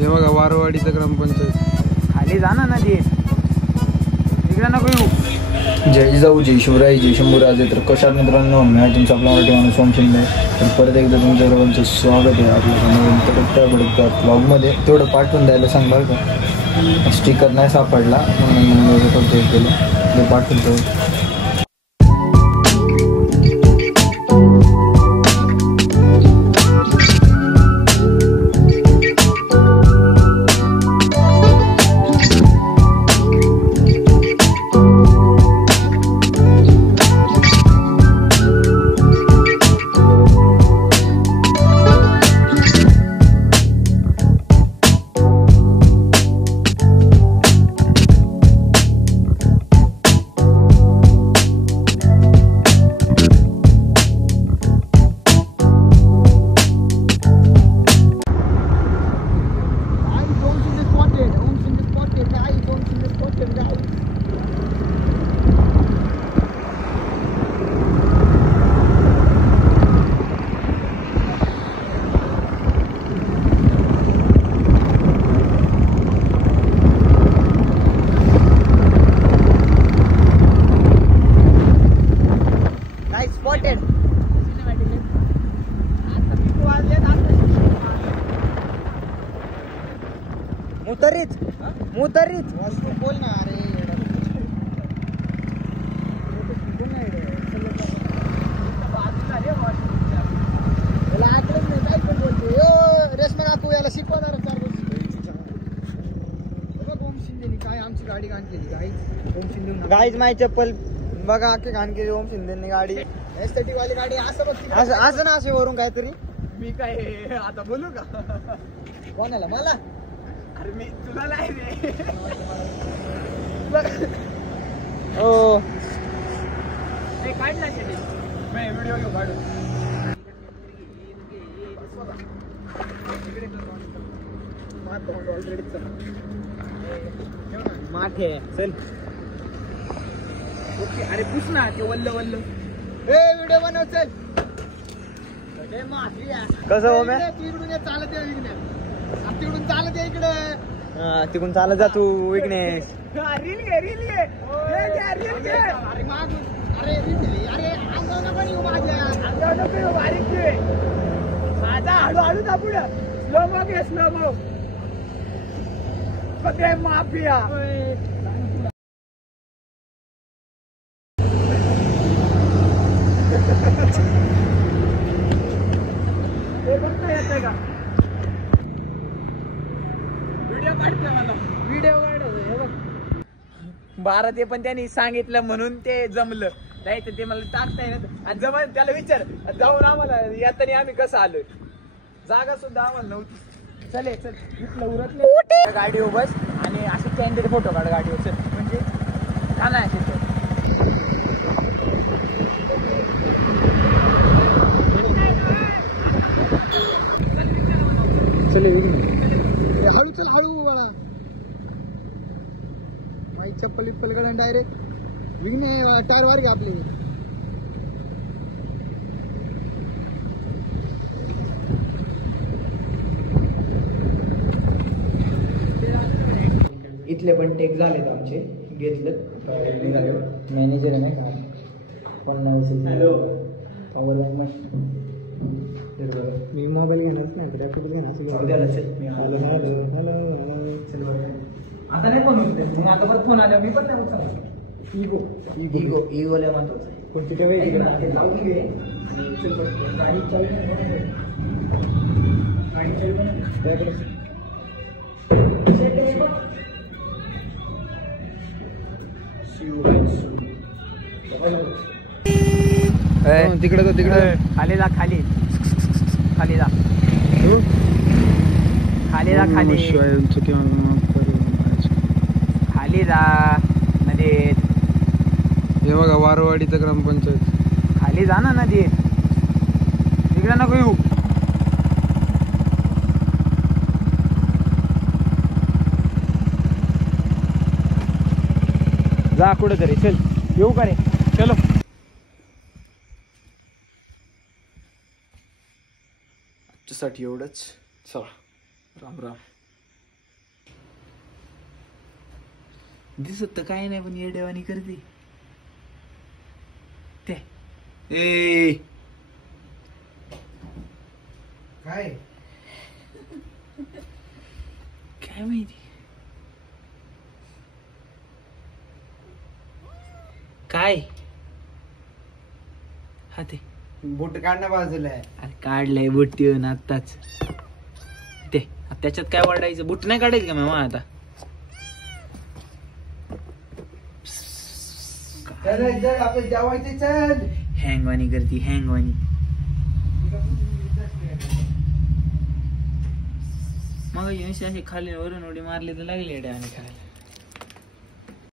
हे बघा वारवाडीचं ग्रामपंचायत. खाली जा ना नदी, इकडे नको येऊ. जय जिजाऊ, जय शिवराय, जय शंभूराजे. तर कशा मित्रांनो, मी तुमचा आपला मराठी माणूस ओम शिंदे. तर परत एकदा तुमच्या सर्वांचं स्वागत आहे आपल्या नवीन तडकत्या ब्लॉगमध्ये. तेवढं पाठवून द्यायला सांग बरं का. स्टिकर नाही सापडला म्हणून फक्त हे केलं, ते पाठवून ठेवू. मुतरीत बोल ना. अरे रेशमा काकू याला शिकवणार ओम शिंदेनी काय आमची गाडी घाण केली. ओम शिंदे गाईच माय चप्पल बघा की घाण केली ओम शिंदेनी गाडी. एस्थेटिक वाली गाडी असं बघ. असं ना असे वरून काहीतरी. मी काय आता बोलू का कोणाला? मला? अरे मी तुला नाही रे. हो काढला व्हिडिओ घेऊ काढू. माठे चल. ओके. अरे पुस ना ते वल्ल वल्ल. व्हिडिओ बनव चल. कसं हो मॅ तू इकडून चालत ये विघ्नेश. तिकडून चालत ये इकडे. तिकडून चालत जा तू विघ्नेश. रील घे रील घे. अरे माग. अरे अरे अंगावर नको येऊ माझ्या. अंगावर नको येऊ. बारीक घे माझा. हळूहळू जा पुढं. स्लो मो घे स्लो मो. पकडे माफिया. हे बघता येतंय का? व्हिडिओ काढतोय मला. व्हिडिओ काढतोय हे बघ. 12 ते पण त्यांनी सांगितलं म्हणून ते जमलं. नाही तर ते मला टाकता येणार. आणि जमलं त्याला विचार जाऊन आम्हाला येताना आम्ही कसं आलोय. जागा सुद्धा आम्हाला नव्हती. चले चल इथलं उरतले गाडीवर बस आणि असे कॅन्डिडेट फोटो काढ गाडीवर. चल म्हणजे का नाही असे चले हळू चल हळू बाळा. माई चप्पल विप्पल कडून डायरेक्ट विघ्ने टायर वार घ्या आपले. इथले पण टेक झालेत आमचे. घेतलेत मॅनेजर आहे का पण हॅलो. मी मोबाईल घेणारच नाही. लॅपटॉप आता नाही फोन होते. मग आता परत फोन आल्या मी पण नाही उचलला. इगो इगो इगोला महत्वाचं आहे. कोणती गाडी तिकडे तिकडे खाली जा. खाली खाली जा. खाली जा. खाली खाली जा नदीत. हे बघा वारवाडीचं ग्रामपंचायत. खाली जा ना नदी तिकडे नको येऊ. जा कुठे तरी चल. येऊ का रे? चलो. आजच्यासाठी एवढंच. चला राम राम. दिसत तर काय नाही पण येडेवानी करते ते. ए काय काय माहिती काय. हा ते बुट काढणं बाजूला आहे. अरे काढलंय बुट येऊन आत्ताच. ते त्याच्यात काय वाढायचं? बुट नाही काढायचं का मग आता? आपण जेवायचे चल. हँगवानी करती हँगवानी. मग अशी खाली वरून उडी मारली तर लागली आणि खायला.